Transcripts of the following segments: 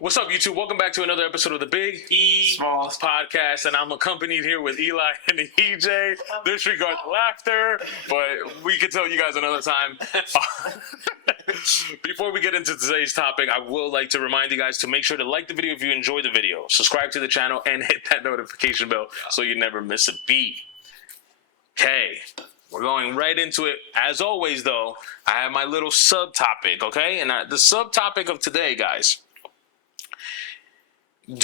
What's up, YouTube? Welcome back to another episode of the Big Smallz podcast, and I'm accompanied here with Eli and EJ. Disregard the laughter, but we can tell you guys another time. Before we get into today's topic, I will like to remind you guys to make sure to like the video if you enjoyed the video, subscribe to the channel, and hit that notification bell so you never miss a beat. Okay, we're going right into it. As always, though, I have my little subtopic, okay? And the subtopic of today, guys, and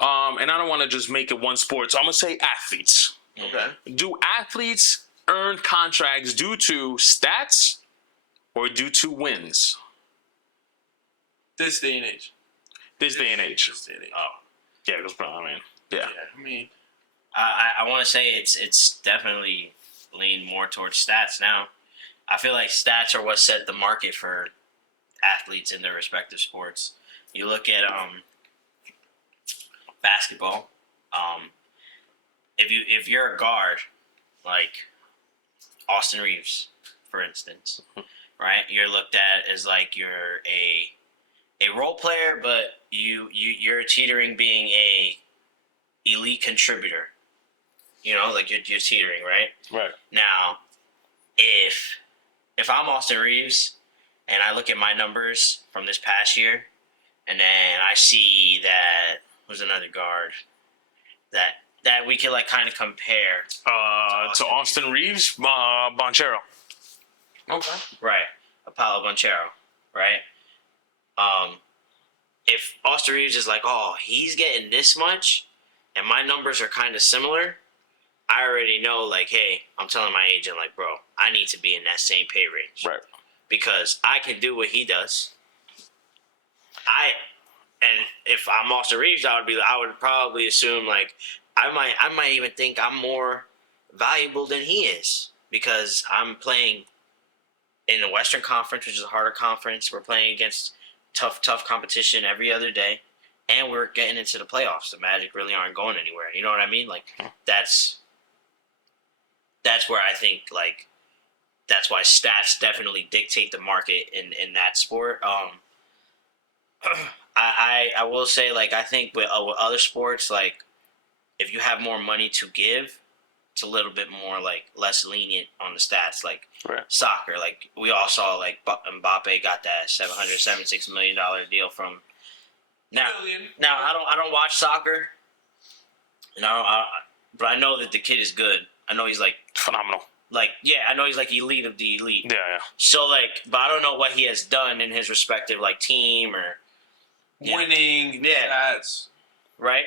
I don't want to just make it one sport, so I'm going to say athletes. Okay. Do athletes earn contracts due to stats or due to wins? This day and age. This day and age. Oh, Yeah, because, yeah. I want to say it's definitely leaned more towards stats now. I feel like stats are what set the market for athletes in their respective sports. You look at basketball. If you're a guard, like Austin Reeves, for instance, right? You're looked at as like you're a role player, but you're teetering being a elite contributor. You know, like you're teetering, right? Right. Now, if I'm Austin Reeves and I look at my numbers from this past year, and then I see that who's another guard that we can like kind of compare to Austin Reeves, Bonchero. Okay. right, Apollo Bonchero, right? If Austin Reeves is like, oh, he's getting this much, and my numbers are kind of similar, I already know, like, hey, I'm telling my agent, like, bro, I need to be in that same pay range. Right. Because I can do what he does. And if I'm Austin Reeves, I would probably assume, like, I might even think I'm more valuable than he is because I'm playing in the Western Conference, which is a harder conference. We're playing against tough competition every other day, and we're getting into the playoffs. The Magic really aren't going anywhere. You know what I mean? Like, that's where I think, like, that's why stats definitely dictate the market in that sport. I will say, like, I think with other sports, like, if you have more money to give, it's a little bit more, like, less lenient on the stats. Like, Right. Soccer, like, we all saw, like, Mbappe got that $776 million deal from. Now, I don't watch soccer, and but I know that the kid is good. I know he's, like, Phenomenal. like, yeah, I know he's like elite of the elite. Yeah. So, like, but I don't know what he has done in his respective, like, team or Winning. Yeah. Stats. right.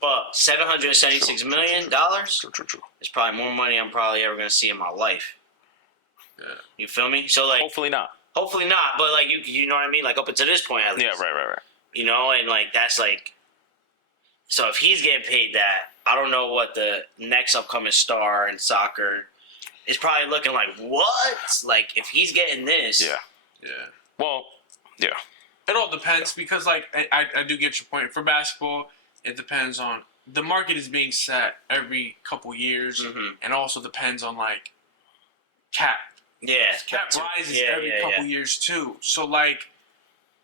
But $776 million True. is probably more money I'm probably ever gonna see in my life. Yeah. You feel me? So, like, Hopefully not. but like you know what I mean? Like, up until this point, at least. Yeah, right. You know, and like that's like. So if he's getting paid that, I don't know what the next upcoming star in soccer is probably looking like. What? Like, if he's getting this, Yeah. Well, yeah. It all depends because, like, I do get your point. For basketball, it depends on the market is being set every couple years, Mhm. and also depends on like cap yeah, rises Yeah, every couple years too. So like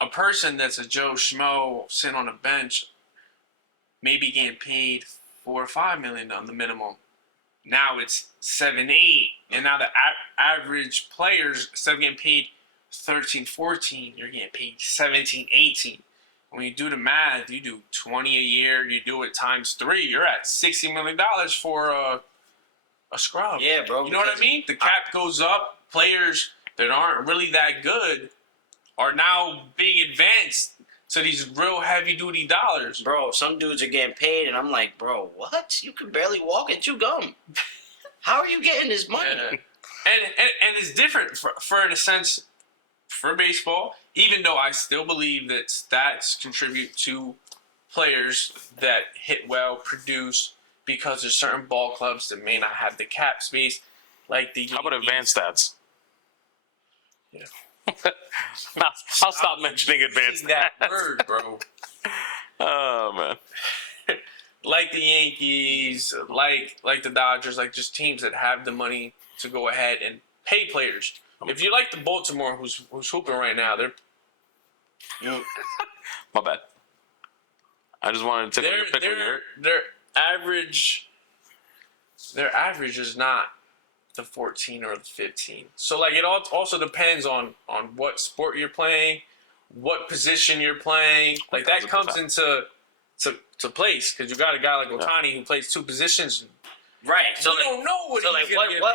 a person that's a Joe Schmo sitting on a bench, maybe getting paid $4 or $5 million on the minimum. Now it's 7, 8, and now the average players instead of getting paid 13, 14, you're getting paid 17, 18. When you do the math, you do 20 a year, you do it times 3, you're at $60 million for a scrub. Yeah, bro. You know what I mean? The cap goes up. Players that aren't really that good are now being advanced to these real heavy-duty dollars. Bro, some dudes are getting paid, and I'm like, bro, what? You can barely walk and chew gum. How are you getting this money? Yeah. And it's different for in a sense for baseball, even though I still believe that stats contribute to players that hit well, produce, because there's certain ball clubs that may not have the cap space, like the. How about advanced stats? Yeah. I'll stop mentioning advanced that stats. word, bro. Oh, man. Like the Yankees, like the Dodgers, like just teams that have the money to go ahead and pay players. If you like the Baltimore, who's hooping right now, they're My bad. I just wanted to take your pick. Their average. Their average is not the 14 or the 15. So like it also depends on what sport you're playing, what position you're playing. Like that comes into to place because you got a guy like Ohtani who plays two positions. Right. So we don't know what. So like,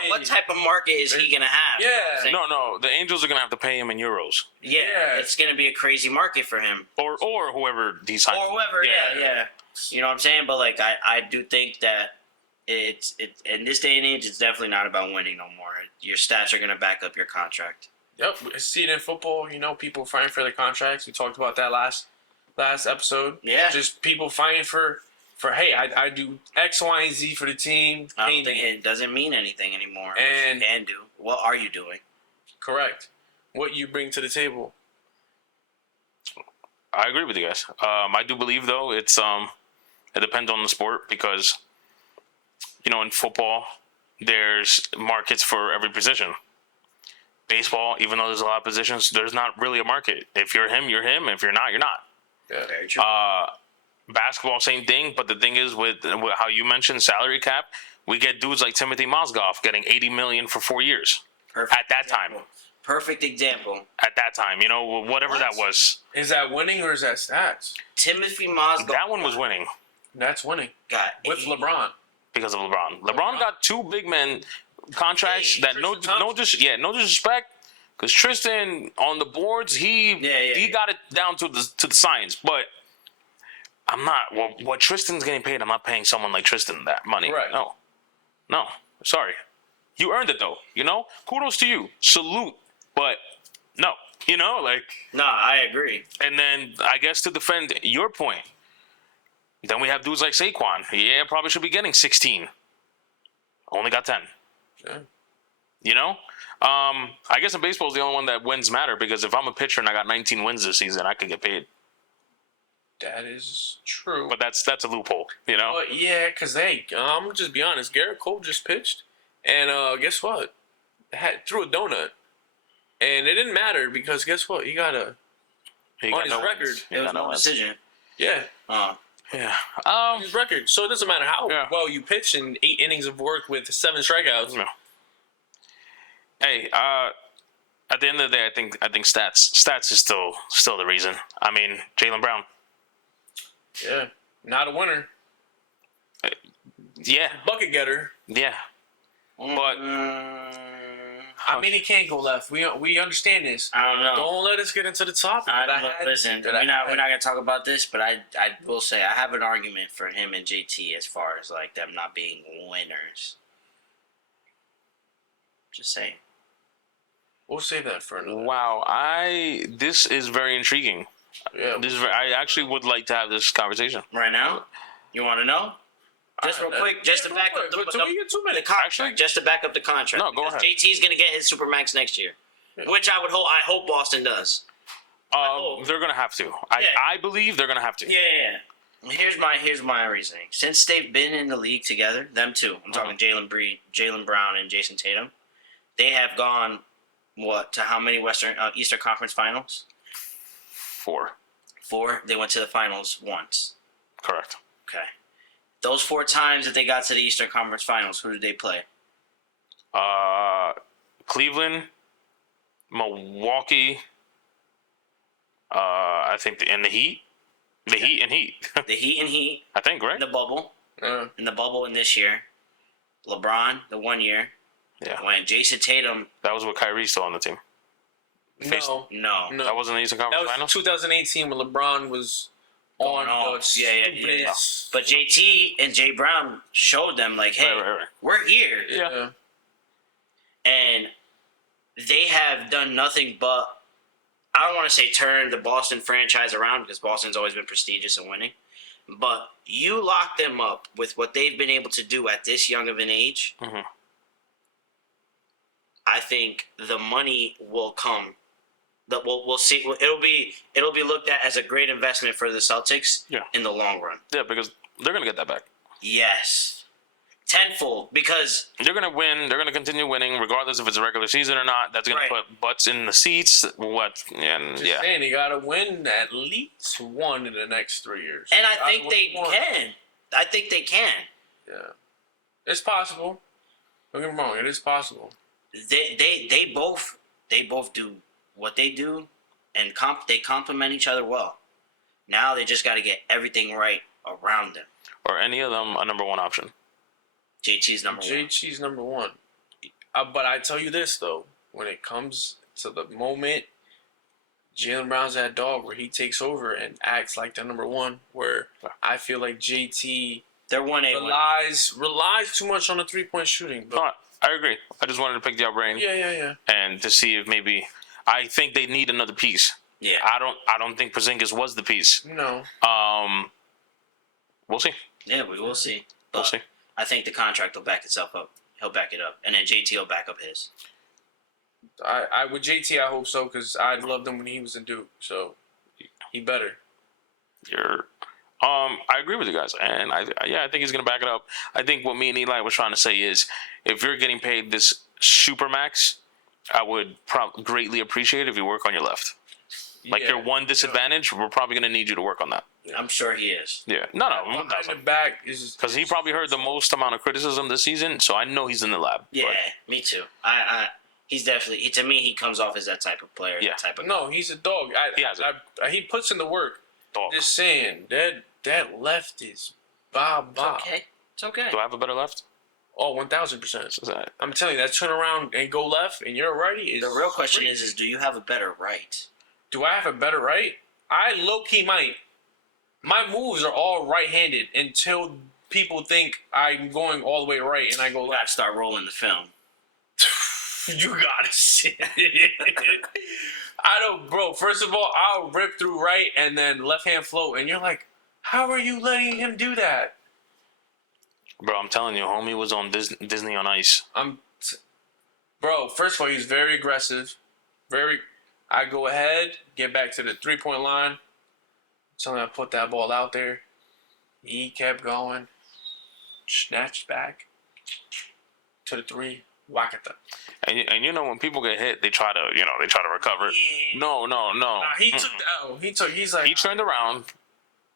what type of market is he gonna have? Yeah. No. The Angels are gonna have to pay him in euros. Yeah. It's gonna be a crazy market for him. Or whoever he's signed. Or whoever. Yeah. You know what I'm saying? But like, I do think that it's in this day and age, it's definitely not about winning no more. Your stats are gonna back up your contract. Yep. See it in football. You know, people fighting for their contracts. We talked about that last episode. Yeah. Just people fighting for hey, I do X, Y, and Z for the team. I don't think it doesn't mean anything anymore. And you can do. What are you doing? Correct. What you bring to the table. I agree with you guys. I do believe though it depends on the sport because in football there's markets for every position. Baseball, even though there's a lot of positions, there's not really a market. If you're him, you're him. If you're not, you're not. Yeah. Very true. Basketball, same thing. But the thing is, with how you mentioned salary cap, we get dudes like Timothy Mozgov getting $80 million for 4 years. Perfect at that example. time. Perfect example. At that time, whatever that was. Is that winning or is that stats? Timothy Mozgov. That one was winning. That's winning. Got with LeBron. Because of LeBron. LeBron got two big men contracts that no disrespect. Because Tristan on the boards, he got it down to the science, but. I'm not. What Tristan's getting paid, I'm not paying someone like Tristan that money. Right. No. Sorry. You earned it, though. Kudos to you. Salute. But, no. No, I agree. And then, I guess to defend your point, then we have dudes like Saquon. Yeah, probably should be getting 16. Only got 10. Yeah. I guess in baseball is the only one that wins matter because if I'm a pitcher and I got 19 wins this season, I could get paid. That is true. But that's a loophole, But yeah, because, hey, I'm going to just be honest. Garrett Cole just pitched, and guess what? Threw a donut. And it didn't matter because guess what? He got on his record. It was no decision. Yeah. Yeah. His record. So it doesn't matter how well you pitch in 8 innings of work with 7 strikeouts. No. Hey, at the end of the day, I think stats is still the reason. I mean, Jaylen Brown. Yeah, not a winner. Yeah. Bucket getter. Yeah. But I mean, he can't go left. We understand this. I don't know. Don't let us get into the topic. Listen, we're not gonna talk about this, but I will say I have an argument for him and JT as far as like them not being winners. Just saying. We'll save that for another. Wow, this is very intriguing. Yeah. I actually would like to have this conversation Right now? You want to know? Just real quick, just to back up the contract. Just to back up the contract. No, go ahead. JT's going to get his Supermax next year, which I hope Boston does. They're going to have to. I believe they're going to have to. Yeah. Here's my reasoning. Since they've been in the league together, them two, I'm talking Jaylen Brown and Jason Tatum, they have gone, to how many Eastern Conference Finals? 4. They went to the finals once. Correct. Okay. Those 4 times that they got to the Eastern Conference Finals, who did they play? Cleveland, Milwaukee, I think in the Heat. The Heat and Heat. The Heat and Heat. I think, right? In the bubble. In the bubble in this year. LeBron, the 1 year. Yeah. When Jason Tatum. That was with Kyrie still on the team. No. That wasn't the Eastern Conference Finals? Finals? 2018 when LeBron was on the yeah. But JT and Jay Brown showed them, like, hey, we're here. Yeah. And they have done nothing but, I don't want to say turn the Boston franchise around because Boston's always been prestigious and winning. But you lock them up with what they've been able to do at this young of an age. Mm-hmm. I think the money will come. That we'll see. It'll be looked at as a great investment for the Celtics in the long run. Yeah, because they're gonna get that back. Yes, tenfold because They're gonna win. They're gonna continue winning, regardless if it's a regular season or not. That's gonna Right. put butts in the seats. What? And Just yeah, saying, they gotta win at least one in the next 3 years. and I Gotta think win they one. can. I think they can. Yeah, it's possible. Don't get me wrong, it is possible. They both do what they do, and they complement each other well. Now they just got to get everything right around them. or any of them a number one option. JT's number one. JT's number one. But I tell you this though, when it comes to the moment Jaylen Brown's that dog where he takes over and acts like the number one, where I feel like JT They're 1A. relies too much on the 3-point shooting. But No, I agree. I just wanted to pick your brain yeah. and to see if maybe I think they need another piece. Yeah. I don't think Porzingis was the piece. No. We'll see. Yeah, we will see. But We'll see. I think the contract will back itself up. He'll back it up, and then JT will back up his. I with JT I hope so because I loved him when he was in Duke, so he better. I agree with you guys, and I think he's gonna back it up. I think what me and Eli was trying to say is, if you're getting paid this super max, I would greatly appreciate it if you work on your left. Like Yeah. your one disadvantage, we're probably gonna need you to work on that. I'm sure he is. Yeah, no, Behind the back is because he probably heard the most amount of criticism this season, so I know he's in the lab. Yeah, But me too. He's definitely. To me, he comes off as that type of player. Yeah. That type of. no, he's a dog. He puts in the work. dog. Just saying that left is Bob. It's okay. It's okay. Do I have a better left? Oh, 1000%. Is that- I'm telling you, that turn around and go left and you're righty is The real question crazy. is do you have a better right? Do I have a better right? I low key might. My moves are all right-handed until people think I'm going all the way right and I go You gotta left. start rolling the film. You gotta see it. I don't, bro. First of all, I'll rip through right and then left hand float, and you're like, how are you letting him do that? Bro, I'm telling you, homie was on Disney on Ice. Bro, first of all, he's very aggressive. I go ahead, get back to the 3-point line. So I put that ball out there. He kept going. Snatched back to the 3. Whack at them. And you know when people get hit, they try to recover. Yeah. No. Nah, he took the L. He's like, He turned around,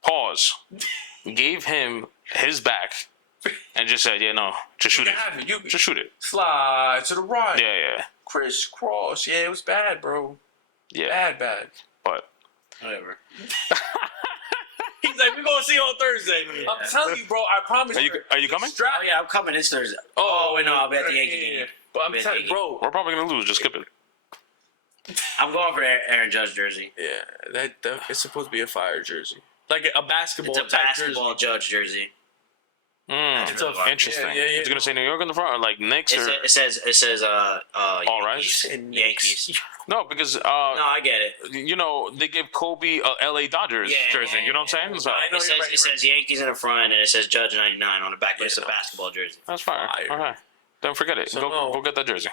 pause, gave him his back, and just said, "Yeah, no, just shoot you it. can have it. You Just shoot it." slide to the right. Yeah. Crisscross. Yeah, it was bad, bro. Bad. But Whatever. He's like, we're gonna see you on Thursday. I'm telling you, bro. I promise. are you coming? Oh yeah, I'm coming this Thursday. Oh wait, no, I'll be at the Yankee game. But I'm telling you, bro. We're probably gonna lose. Just skip it. I'm going for Aaron Judge jersey. Yeah, that it's supposed to be a fire jersey, like a basketball. It's a type basketball Judge jersey. It's a Interesting. Yeah. It's gonna say New York on the front, or like Knicks, or It says all right. Yankees. No, because No, I get it. you know they give Kobe a LA Dodgers jersey. You know what I'm saying? So know It you're says right, it says Yankees in the front and it says Judge 99 on the back, but it's a basketball jersey. that's fine. Fire. All right, don't forget it. So Go get that jersey.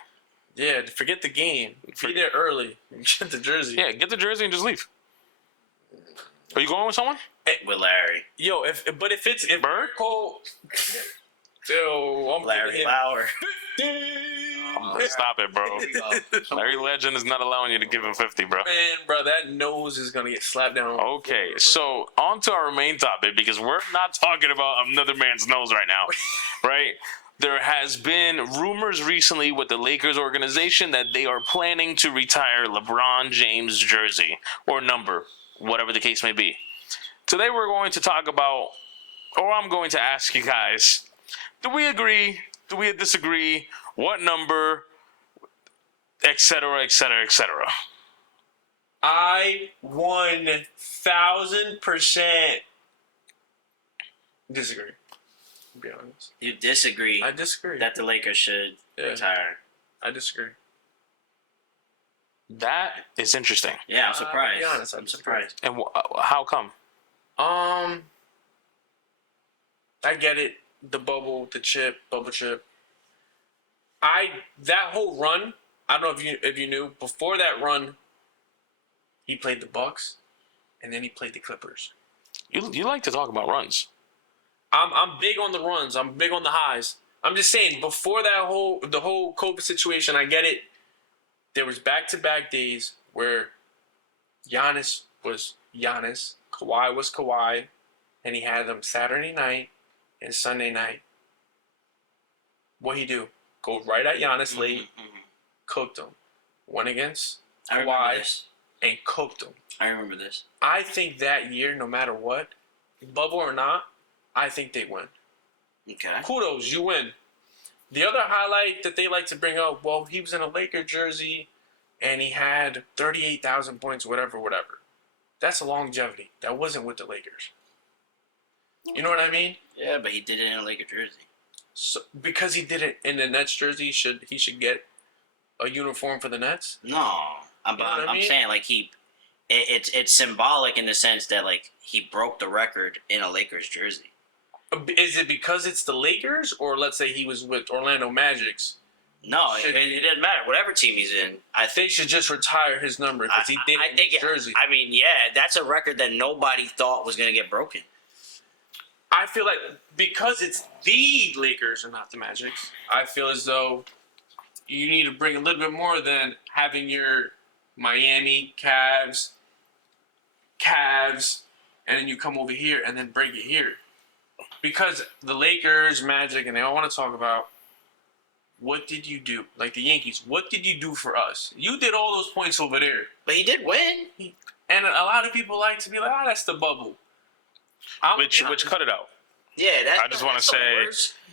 Yeah, forget the game. Be there early. Get the jersey. Yeah, get the jersey and just leave. Are you going with someone? With Larry. Yo, if Bird? Cole. Yo, I'm Larry giving him Lauer. Stop it, bro. go. Larry Legend is not allowing you to give him 50, bro. Man, bro, that nose is gonna get slapped down. Okay, so on to our main topic, because we're not talking about another man's nose right now, right? There has been rumors recently with the Lakers organization that they are planning to retire LeBron James' jersey or number, whatever the case may be. Today we're going to talk about, or I'm going to ask you guys, do we agree? Do we disagree? What number? Etc., etc., etc. I 1000% disagree. To be honest, You disagree I disagree. that the Lakers should retire. I disagree. That is interesting. Yeah, I'm surprised. To be honest, I'm surprised. And how come? I get it. The bubble chip. That whole run. I don't know if you knew before that run. He played the Bucks, and then he played the Clippers. You like to talk about runs. I'm big on the runs. I'm big on the highs. I'm just saying, before the whole COVID situation, I get it. There was back-to-back days where Giannis was Giannis, Kawhi was Kawhi, and he had them Saturday night and Sunday night. What he do? Go right at Giannis late, cooked him. Went against Kawhi and cooked him. I remember this. I think that year, no matter what, bubble or not, I think they win. Okay. Kudos, you win. The other highlight that they like to bring up, well, he was in a Laker jersey and he had 38,000 points, whatever. That's a longevity. That wasn't with the Lakers. You know what I mean? Yeah, but he did it in a Laker jersey. So because he did it in the Nets jersey, he should get a uniform for the Nets? No, I'm saying like it's symbolic in the sense that like he broke the record in a Lakers jersey. Is it because it's the Lakers, or let's say he was with Orlando Magic's? No, it doesn't matter. Whatever team he's in, I think they should just retire his number because he did it in his jersey. I mean, yeah, that's a record that nobody thought was going to get broken. I feel like because it's the Lakers and not the Magics, I feel as though you need to bring a little bit more than having your Miami Cavs, and then you come over here and then break it here. Because the Lakers, Magic, and they all want to talk about what did you do? Like the Yankees, what did you do for us? You did all those points over there. But he did win. And a lot of people like to be like, that's the bubble. Which cut it out. Yeah, I just want to say.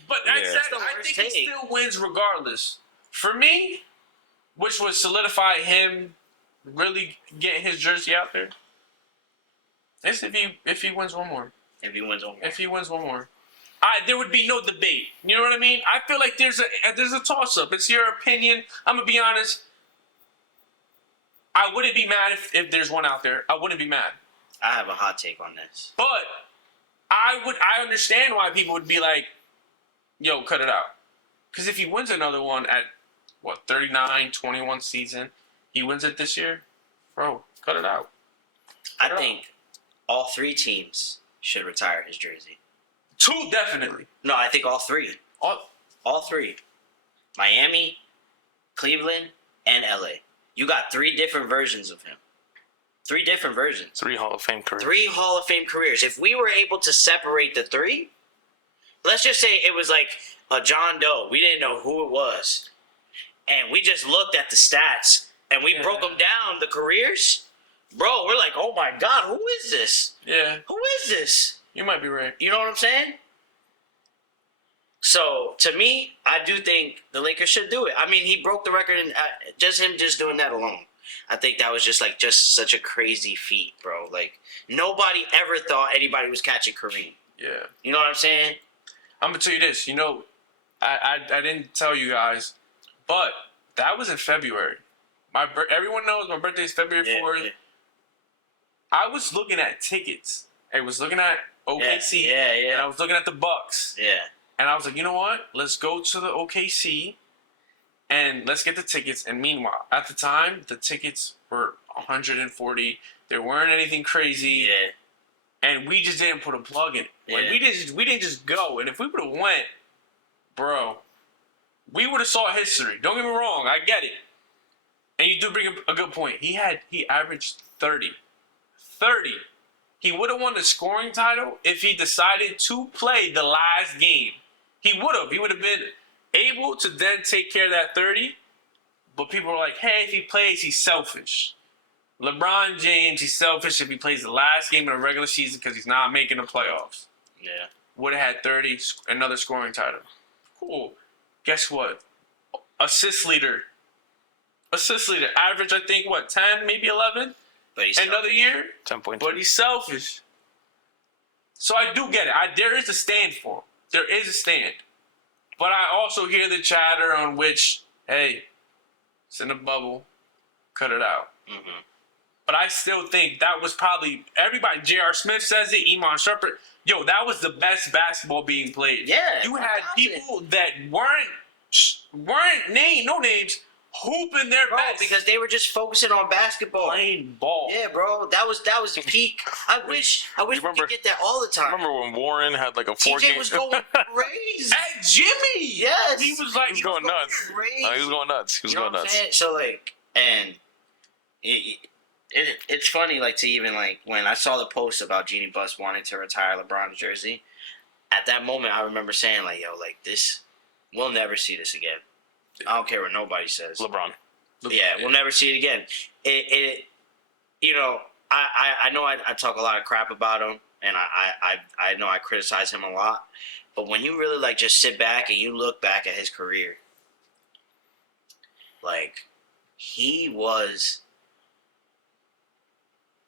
But I think he still wins regardless. For me, which would solidify him really getting his jersey out there, is if he wins one more. If he wins one more. There would be no debate. You know what I mean? I feel like there's a toss-up. It's your opinion. I'm going to be honest. I wouldn't be mad if there's one out there. I wouldn't be mad. I have a hot take on this. But I understand why people would be like, yo, cut it out. Because if he wins another one at, 39-21 season, he wins it this year, bro, cut it out. I think all three teams should retire his jersey. Two, definitely. No, I think all three. All three. Miami, Cleveland, and LA. You got three different versions of him. Three different versions. 3 Hall of Fame careers. 3 Hall of Fame careers. If we were able to separate the three, let's just say it was like a John Doe. We didn't know who it was. And we just looked at the stats and we broke them down, the careers. Bro, we're like, oh my God, who is this? Yeah. Who is this? You might be right. You know what I'm saying? So, to me, I do think the Lakers should do it. I mean, he broke the record, and just him just doing that alone. I think that was just such a crazy feat, bro. Like, nobody ever thought anybody was catching Kareem. Yeah. You know what I'm saying? I'm going to tell you this. You know, I didn't tell you guys, but that was in February. Everyone knows my birthday is February 4th. Yeah. I was looking at tickets. I was looking at OKC. Yeah. And I was looking at the Bucks. Yeah. And I was like, you know what? Let's go to the OKC and let's get the tickets. And meanwhile, at the time, the tickets were $140. There weren't anything crazy. Yeah. And we just didn't put a plug in it. Like, we didn't just go. And if we would have went, bro, we would have saw history. Don't get me wrong. I get it. And you do bring up a good point. He averaged 30. 30. He would have won the scoring title if he decided to play the last game. He would have. He would have been able to then take care of that 30. But people were like, hey, if he plays, he's selfish. LeBron James, he's selfish if he plays the last game of the regular season because he's not making the playoffs. Yeah. Would have had 30, another scoring title. Cool. Guess what? Assist leader. Average, I think, 10, maybe 11? But he's another year? 10.2. But he's selfish. So I do get it. There is a stand for him. There is a stand. But I also hear the chatter on which, hey, it's in a bubble. Cut it out. Mm-hmm. But I still think that was probably, everybody, J.R. Smith says it, Iman Shumpert, yo, that was the best basketball being played. Yeah. You had people that weren't no names, hooping their Bro, best. because they were just focusing on basketball. Playing ball. Yeah, bro, that was the peak. I wish we remember- could get that all the time. Remember when Warren had like a 4 TJ game? was going crazy. Hey, Jimmy. Yes, He was like, He was going nuts. crazy. No, he was going nuts. He was You know going what I'm nuts. saying? So like, and it's funny, like, to even like when I saw the post about Jeannie Buss wanting to retire LeBron's jersey. At that moment, I remember saying like, "Yo, like this, we'll never see this again. I don't care what nobody says. LeBron. Yeah, we'll never see it again." You know, I know I talk a lot of crap about him, and I know I criticize him a lot, but when you really like just sit back and you look back at his career, like he was.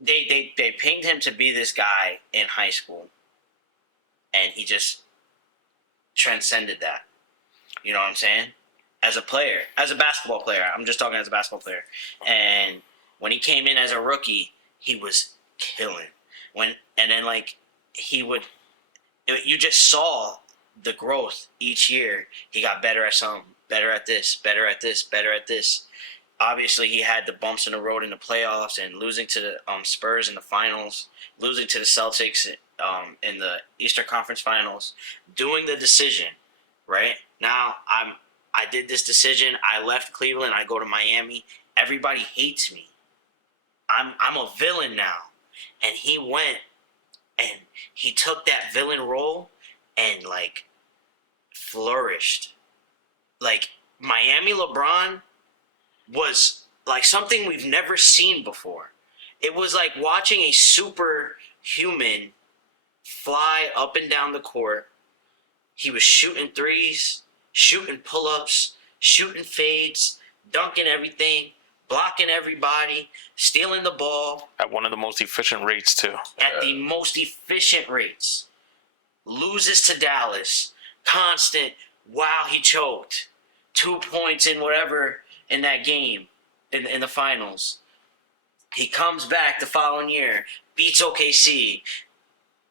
They pinged him to be this guy in high school, and he just transcended that. You know what I'm saying? As a player, as a basketball player, I'm just talking as a basketball player. And when he came in as a rookie, he was killing. You just saw the growth each year. He got better at something, better at this, better at this, better at this. Obviously, he had the bumps in the road in the playoffs and losing to the Spurs in the finals, losing to the Celtics in the Eastern Conference Finals, doing the decision, right? Now, I did this decision. I left Cleveland. I go to Miami. Everybody hates me. I'm a villain now. And he went and he took that villain role and, like, flourished. Like, Miami LeBron was like something we've never seen before. It was like watching a superhuman fly up and down the court. He was shooting threes, shooting pull-ups, shooting fades, dunking everything, blocking everybody, stealing the ball. At one of the most efficient rates, too. At the most efficient rates. Loses to Dallas. Constant, wow, he choked. 2 points in whatever in that game, in the finals. He comes back the following year, beats OKC,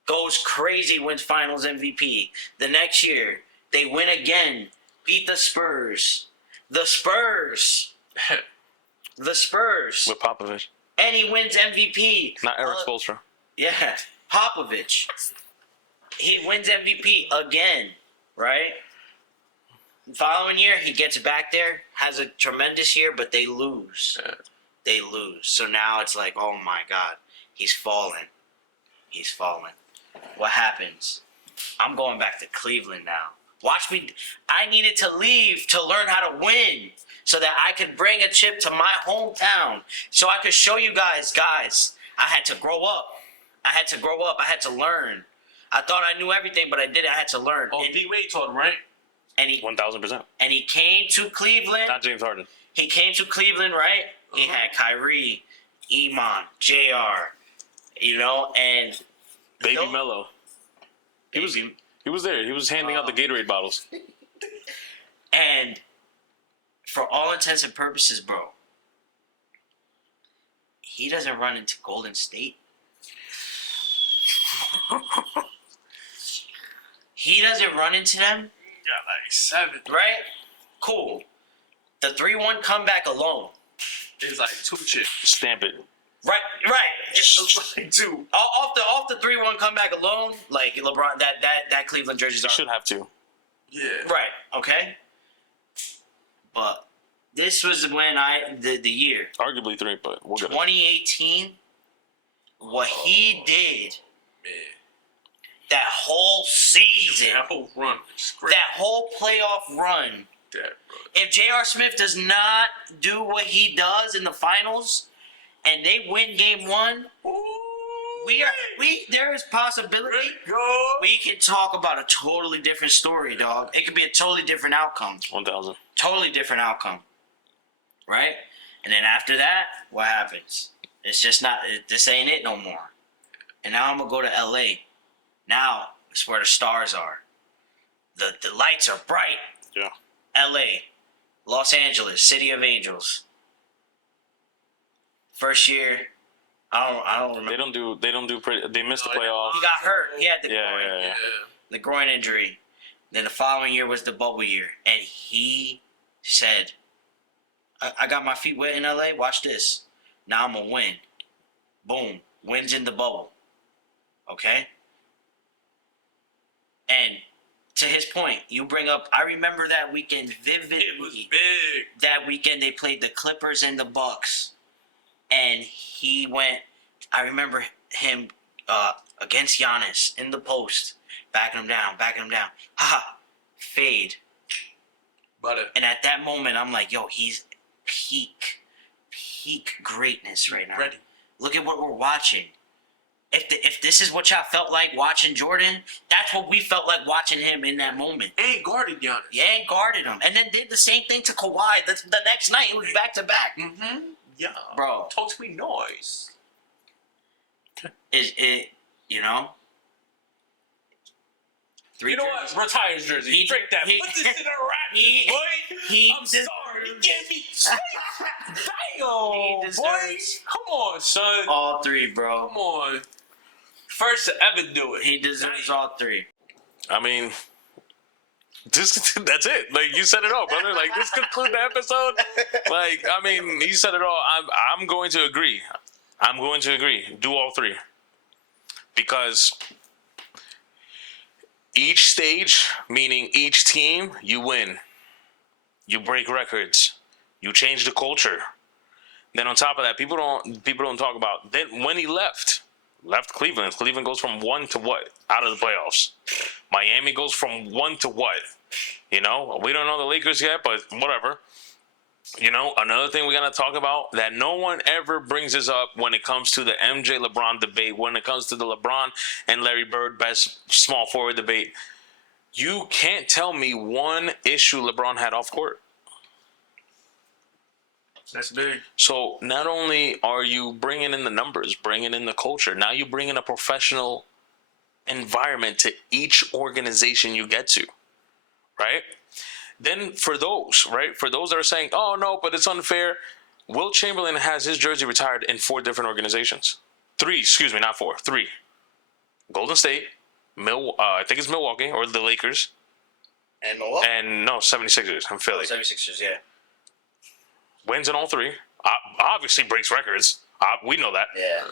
goes crazy, wins finals MVP. The next year, they win again, beat the Spurs. The Spurs. With Popovich. And he wins MVP. Not Eric Spoelstra. Yeah, Popovich. He wins MVP again, right? The following year, he gets back there, has a tremendous year, but they lose. Yeah. They lose. So now it's like, oh my God, he's fallen. He's fallen. What happens? I'm going back to Cleveland now. Watch me. I needed to leave to learn how to win so that I could bring a chip to my hometown. So I could show you guys, I had to grow up. I had to learn. I thought I knew everything, but I didn't. I had to learn. Oh, D-Wade told him, right? And he 1,000%. and he came to Cleveland. Not James Harden. He came to Cleveland, right? He had Kyrie, Iman, JR, you know, and Baby Mello. He was there. He was handing out the Gatorade bottles. And for all intents and purposes, bro, he doesn't run into Golden State. He doesn't run into them. Got like 7. Right? Cool. The 3-1 comeback alone. It's like 2 chips. Stamp it. Right. It's like 2. Off the 3-1 comeback alone, like LeBron, that Cleveland jersey's You should have to. Yeah. right. Okay. But this was when the year Arguably 3, but we'll get it. 2018. What he did Man. that whole season, That whole run was great. that whole playoff run. That, bro. If J.R. Smith does not do what he does in the finals, and they win Game 1, there is possibility Go. we can talk about a totally different story, dog. It could be a totally different outcome. 1,000. Totally different outcome. Right? And then after that, what happens? It's just not, this ain't it no more. And now I'm going to go to L.A. Now, it's where the stars are. The lights are bright. Yeah. L.A., Los Angeles, City of Angels. First year, I don't remember. They missed the playoffs. He got hurt. He had the Yeah. the groin injury. Then the following year was the bubble year. And he said, I got my feet wet in LA. Watch this. Now I'm gonna win. Boom. Wins in the bubble. Okay? And to his point, you bring up, I remember that weekend vividly. It was big. That weekend they played the Clippers and the Bucks. And he went, I remember him against Giannis in the post, backing him down. Ha! Fade. Butter. And at that moment, I'm like, yo, he's peak greatness right now. Ready. Look at what we're watching. If this is what y'all felt like watching Jordan, that's what we felt like watching him in that moment. Ain't guarded Giannis. Yeah, and guarded him. And then did the same thing to Kawhi the next night. It was back to back. Mm-hmm. Yeah. Bro. Talk to me noise. Is it, you know? You know what? Retire his jersey. He- Break that. he- Put this in a rack, he- boy. I'm sorry. He can't be. Damn, deserves boy. Come on, son. all three, bro. Come on. First to ever do it. He deserves all three. I mean, that's it. Like, you said it all, brother. Like, this conclude the episode. Like, I mean, you said it all. I'm going to agree. Do all three. Because each stage, meaning each team, you win. You break records. You change the culture. Then on top of that, people don't talk about then when he left Cleveland. Cleveland goes from 1 to what? Out of the playoffs. Miami goes from 1 to what? You know, we don't know the Lakers yet, but whatever. You know, another thing we gotta talk about that no one ever brings this up when it comes to the MJ LeBron debate, when it comes to the LeBron and Larry Bird best small forward debate. You can't tell me one issue LeBron had off court. That's big. So not only are you bringing in the numbers, bringing in the culture, now you bring in a professional environment to each organization you get to, right? Then for those that are saying, oh no, but it's unfair, Wilt Chamberlain has his jersey retired in 4 different organizations. 3, excuse me, not 4, 3. Golden State, I think it's Milwaukee or the Lakers. And Milwaukee? And no, 76ers and Philly. 76ers, yeah. Wins in all 3. Obviously breaks records. We know that. Yeah.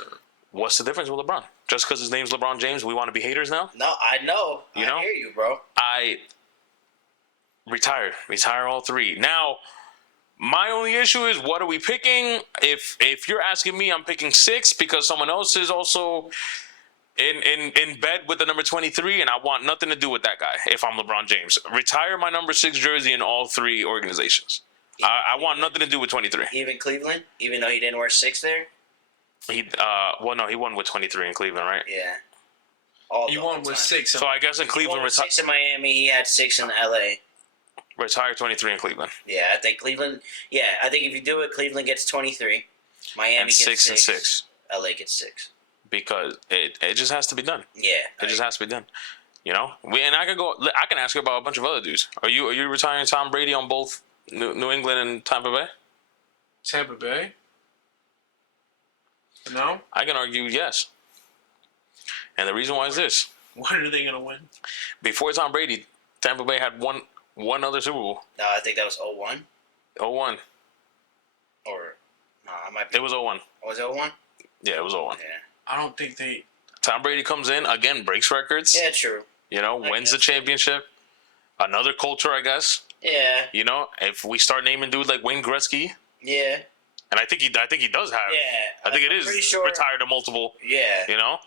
What's the difference with LeBron? Just because his name's LeBron James, we want to be haters now? No, I know. You know? I hear you, bro. I retire all 3. Now, my only issue is, what are we picking? If you're asking me, I'm picking 6 because someone else is also in bed with the number 23, and I want nothing to do with that guy. If I'm LeBron James, retire my number 6 jersey in all 3 organizations. I want nothing to do with 23. Even Cleveland, even though he didn't wear 6 there. He won with 23 in Cleveland, right? Yeah. He won with 6. So I guess in Cleveland, 6 in Miami. He had 6 in LA. retire 23 in Cleveland. Yeah, I think Cleveland. Yeah, I think if you do it, Cleveland gets 23. Miami And gets 6 and 6. LA gets 6. Because it just has to be done. Yeah. It just has to be done. You know, I can ask you about a bunch of other dudes. Are you retiring Tom Brady on both New England and Tampa Bay? Tampa Bay? No? I can argue yes. And the reason why is this. When are they going to win? Before Tom Brady, Tampa Bay had one other Super Bowl. No, I think that was 01. 01. Or, no, I might be. It was 01. Was it 01? Yeah, it was 01. Yeah. I don't think they... Tom Brady comes in, again, breaks records. Yeah, true. You know, I wins guess. the championship. Another culture, I guess. Yeah. You know, if we start naming dudes like Wayne Gretzky, Yeah. and I think he does have. Yeah. I think it I'm is pretty sure. retired to multiple. Yeah. You know,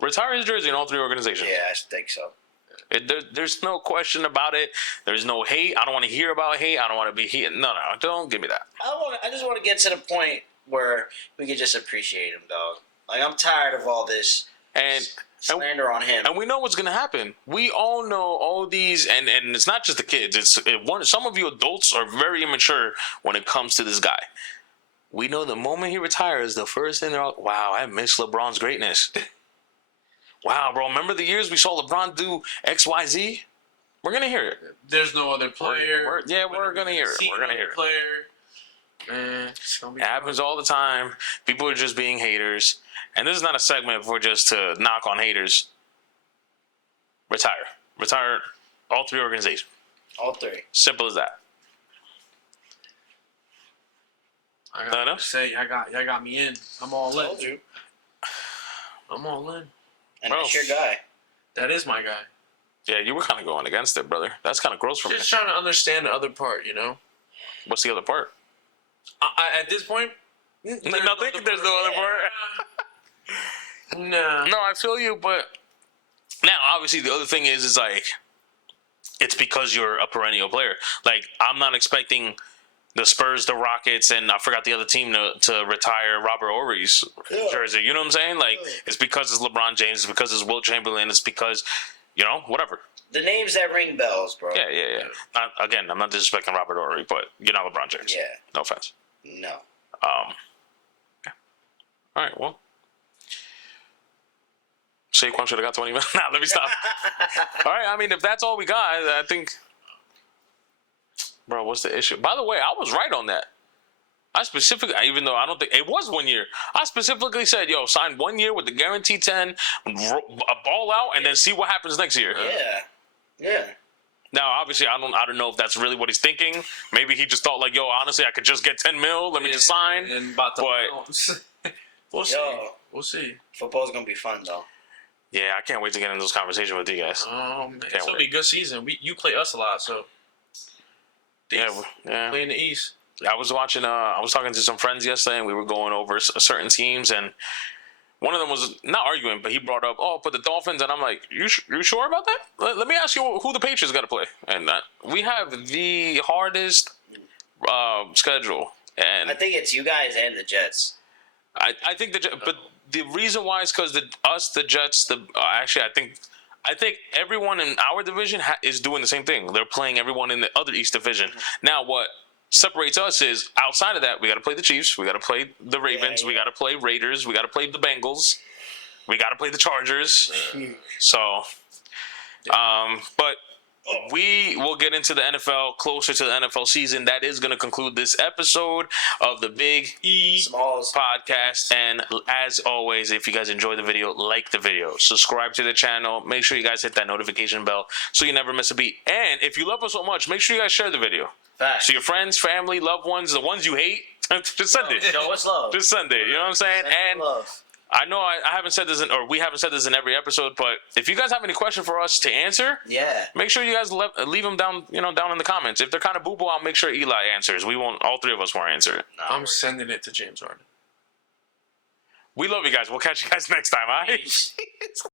retire his jersey in all 3 organizations. Yeah, I think so. There's no question about it. There's no hate. I don't want to hear about hate. I don't want to be hate. No, don't give me that. I just want to get to the point where we can just appreciate him, dog. Like, I'm tired of all this And slander on him. And we know what's gonna happen. We all know all these, and it's not just the kids. Some of you adults are very immature when it comes to this guy. We know the moment he retires, the first thing they're all, wow, I miss LeBron's greatness. Wow, bro, remember the years we saw LeBron do X, Y, Z? We're gonna hear it. There's no other player. We're gonna hear it. We're gonna hear it. Player. Man, it's gonna be It happens all the time. People are just being haters. And this is not a segment for just to knock on haters. Retire all 3 organizations. All 3. Simple as that. I got to say, I got me in. I'm all Told in. you. I'm all in. And that's your guy. That is my guy. Yeah, you were kind of going against it, brother. That's kind of gross for me. Just trying to understand the other part, you know? What's the other part? At this point, Nothing. There's no other part. Nah. No, I feel you, but now obviously the other thing is like it's because you're a perennial player. Like I'm not expecting the Spurs, the Rockets, and I forgot the other team to retire Robert Ory's jersey. You know what I'm saying? Like it's because it's LeBron James. It's because it's Wilt Chamberlain. It's because whatever. The names that ring bells, bro. Yeah. Again, I'm not disrespecting Robert Ory, but you're not LeBron James. Yeah. No offense. No. Yeah. All right. Well. Saquon should have got 20 minutes. Nah, let me stop. All right, I mean, if that's all we got, I think... Bro, what's the issue? By the way, I was right on that. I specifically, even though I don't think... It was 1 year. I specifically said, sign 1 year with the guarantee 10, a ball out, and then see what happens next year. Yeah. Now, obviously, I don't know if that's really what he's thinking. Maybe he just thought, like, honestly, I could just get 10 mil. Let me just sign. And about we'll see. We'll see. Football's going to be fun, though. Yeah, I can't wait to get in those conversations with you guys. It's gonna be a good season. You play us a lot, so yeah. Play in the East. I was watching. I was talking to some friends yesterday, and we were going over certain teams, and one of them was not arguing, but he brought up, but the Dolphins, and I'm like, you sure about that? Let me ask you who the Patriots got to play, and we have the hardest schedule, and I think it's you guys and the Jets. I think but the reason why is because the Jets, I think everyone in our division is doing the same thing. They're playing everyone in the other East division. Now, what separates us is outside of that, we got to play the Chiefs, we got to play the Ravens, we got to play Raiders, we got to play the Bengals, we got to play the Chargers. So, but we will get into the NFL closer to the NFL season. That is going to conclude this episode of the Big Smallz podcast. And as always, if you guys enjoy the video, like the video, subscribe to the channel. Make sure you guys hit that notification bell so you never miss a beat. And if you love us so much, make sure you guys share the video. Facts. So your friends, family, loved ones, the ones you hate, just send it. Show us love. Just send it. You know what I'm saying? Send love. I know I haven't said this we haven't said this in every episode, but if you guys have any question for us to answer, make sure you guys leave them down, down in the comments. If they're kind of boo-boo, I'll make sure Eli answers. All three of us won't answer it. I'm sending it to James Harden. We love you guys. We'll catch you guys next time, all right?